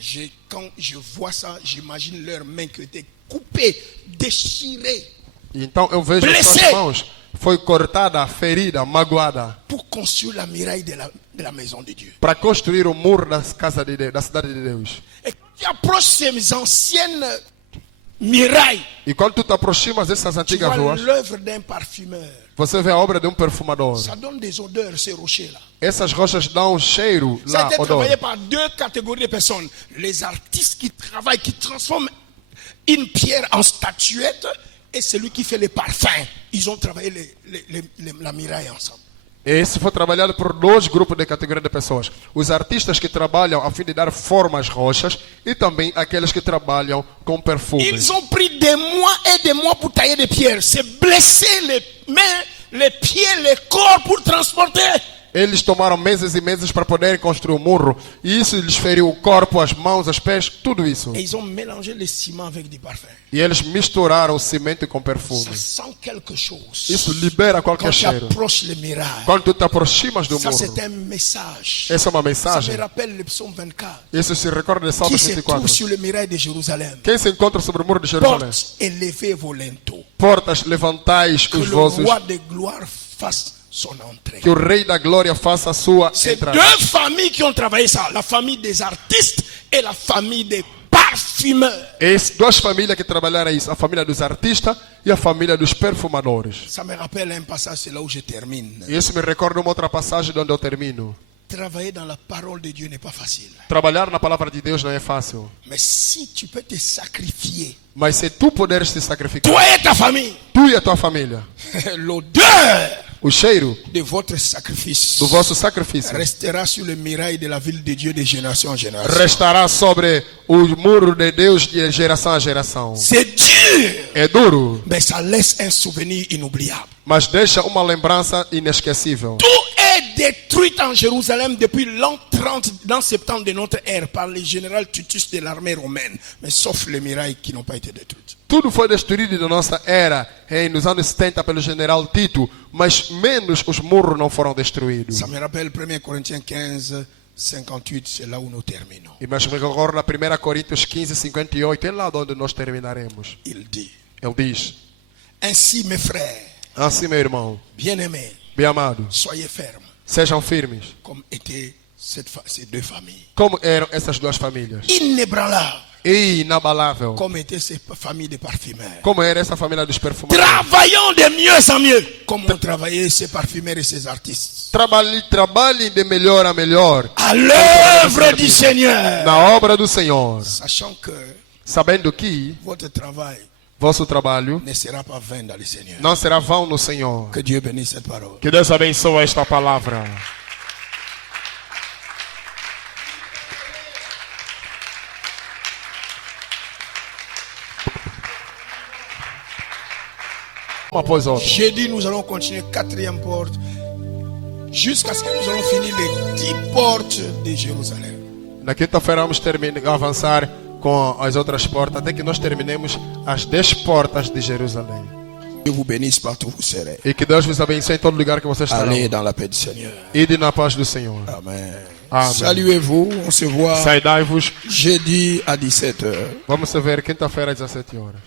quand je vois ça, j'imagine leurs mains qui étaient coupées, déchirées, Então eu vejo as suas mãos, foi cortada, ferida, magoada, pour construire la muraille de la maison de Dieu. para construir o muro da casa de Deus, da cidade de Deus. Et quand tu approches ces anciennes murailles, E quando tu te aproximas dessas tu antigas vois ruas, l'œuvre d'un parfumeur. você vê a obra de perfumador. Ça donne des odeurs, ces rochers-là. Essas rochas dão um cheiro Ça a lá, été odor. travaillé par deux catégories de personnes. Les artistes qui travaillent, qui transforment une pierre en statuette, et celui qui fait les parfums. Ils ont travaillé la muraille ensemble. Esse foi trabalhado por dois grupos de categoria de pessoas. Os artistas que trabalham a fim de dar forma às rochas e também aqueles que trabalham com perfumes. Ils ont pris des mois et des mois pour tailler des pierres. C'est blesser les mains, les pieds, les corps pour transporter. Eles tomaram meses e meses para poderem construir o muro. E isso lhes feriu o corpo, as mãos, os pés, tudo isso. Et ils ont mélangé le ciment avec du parfum. E eles misturaram o cimento com Ça perfume. sent quelque chose. Isso libera Quand qualquer tu cheiro. approches les murailles, Quando tu te aproximas do ça muro, c'est un message. essa é uma Ça me mensagem. rappelle le psaume 24. Isso se recorda de Salmo Qui se trouve 24. sur le muraille de Jérusalem. Quem se encontra sobre o muro de Jerusalém? Portes élevées vos linteaux. Portas, levantais Que os le vossos, roi de gloire fasse son entrée. que o Rei da Glória faça a sua C'est entrada. deux familles qui ont travaillé ça. La famille des artistes et la famille des parfumeurs. Duas famílias que trabalharam isso, a família dos artistas e a família dos perfumadores. Ça me rappelle un passage, c'est là où je termine. E isso me recorda uma outra passagem de onde eu termino. Travailler dans la parole de Dieu n'est pas facile. Trabalhar na palavra de Deus não é fácil. Mais si tu peux te sacrifier, Mas se tu puderes te sacrificar, toi et ta famille, tu e a tua família, l'odeur o cheiro de votre sacrifice do vosso sacrifício restera sur le muraille de la ville de Dieu de génération en génération. restará sobre o muro de Deus de geração a geração. C'est dur, É duro, mais ça laisse un souvenir inoubliable. mas deixa uma lembrança inesquecível. Tout est détruit en Jérusalem depuis l'an 30, l'an 70 de notre ère, par le général Titus de l'armée romaine, mais sauf les murailles qui n'ont pas été détruites. Tudo foi destruído na nossa era, nos anos 70, pelo general Tito, mas menos os muros não foram destruídos. Ça me rappelle 1 Corinthiens 15, 58, c'est là où nous terminons. E mas me recordo na 1 Coríntios 15, 58, é lá onde nós terminaremos. Il dit, Ele diz, ainsi mes frères, assim meu irmão, bien-aimés, bem amado, soyez fermes, sejam firmes, comme étaient ces deux familles. como eram essas duas famílias. Inébranlables, E inabalável, comme étaient ces familles de parfumeurs. como era essa família dos perfumadores. Travaillons de mieux en mieux, comme ont travaillé ces parfumeurs et ces artistes. Trabalhem de melhor a melhor À l'œuvre du Seigneur. na obra do Senhor, Sachant que sabendo que votre travail vosso trabalho ne sera pas vain dans le Seigneur. não será vão no Senhor. Que Dieu bénisse cette parole. Que Deus abençoe esta palavra. Uma após outra. Jeudi, nous allons continuer 4e porte jusqu'à ce que nous allons finir les 10 portes de Jérusalem. Na quinta-feira vamos avançar com as outras portas até que nós terminemos as 10 portas de Jerusalém. Dieu vous bénisse partout où vous serez. E que Deus vos abençoe em todo lugar que vocês estarão. Allez dans la paix du Seigneur. Ide na paz do Senhor. Amen. Amen. Saluez-vous. On se voit Saidai-vos. jeudi à 17h. Vamos se ver quinta-feira às 17 horas.